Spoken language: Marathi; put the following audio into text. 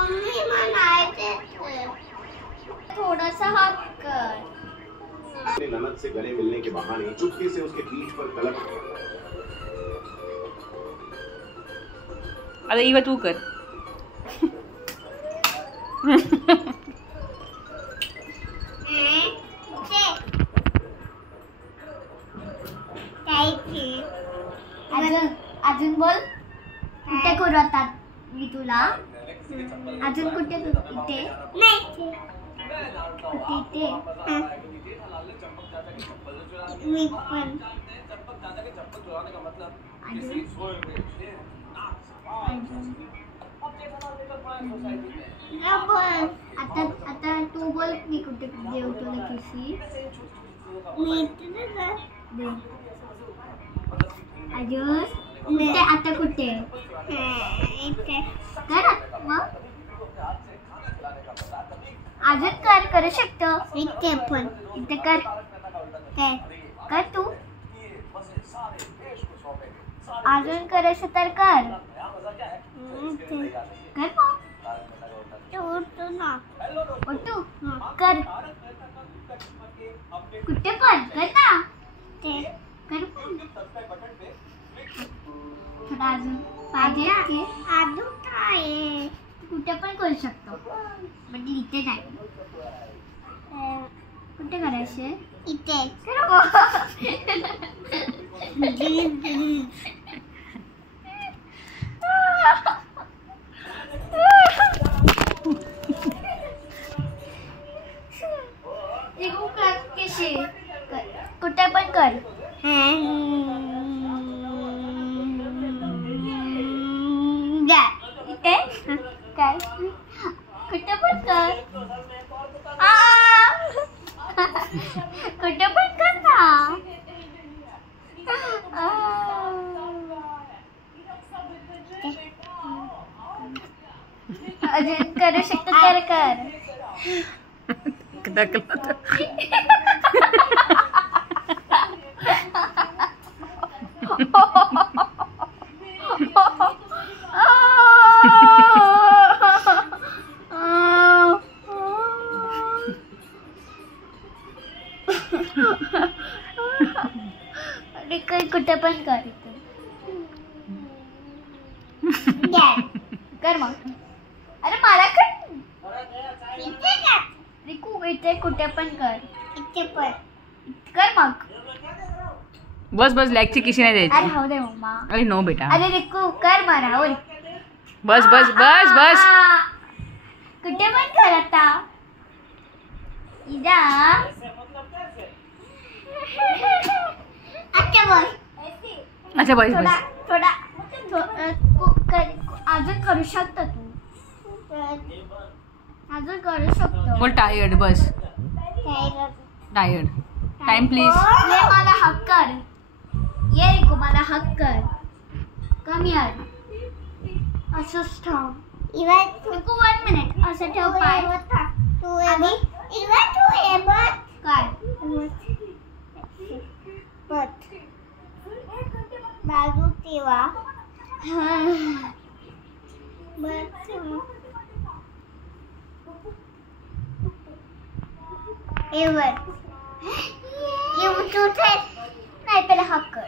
मम्मी म्हणायचे थोडासा हात कर। अपने ननद से गले मिलने के बहाने चुपके से उसके पीठ पर तलक। आता इवा तू कर। अजून बोल कुठे करू आता मी तुला अजून कुठे इथे नाही कुठे इथे मी पण आता आता तू बोल मी कुठे देऊ तुला किसी मी इथे दे अजून कुठे आता कुठे इथे कर मग अजून कर करू शकतो इथे पण इथे कर काय कर तू अजून करायचं तर कर कर मग उठू ना उठू कर कुठे पण कर ना ते कर पण थोडा अजून पाहिजे की अजून काय कुठे पण करू शकतो म्हणजे इथे नाही कुठे करायचे इथे कुठे पण कर इथे काय कुठे पण कर कुठे पण कर ना अजून करू शकतो तर कर कुठे पण कर कर मग अरे मला कर रिकू इथे कुठे पण कर इथे पण कर मग बस बस लॅगची किशी नाही द्यायची अरे हो दे मम्मा अरे नो बेटा अरे रिकू कर मला राहुल बस बस बस बस कुठे पण कर आता इदा अच्छा बस अच्छा बस थोडा बस थोडा अजून करू शकतो तू अजून करू शकतो बोल tired bus tired time please ये मला हक कर ये रिकू मला हक कर कम यार असंच थांब रिकू 1 मिनिट असं ठेव पाय आणि काय बाजू तेव्हा नाही पहिले हक कर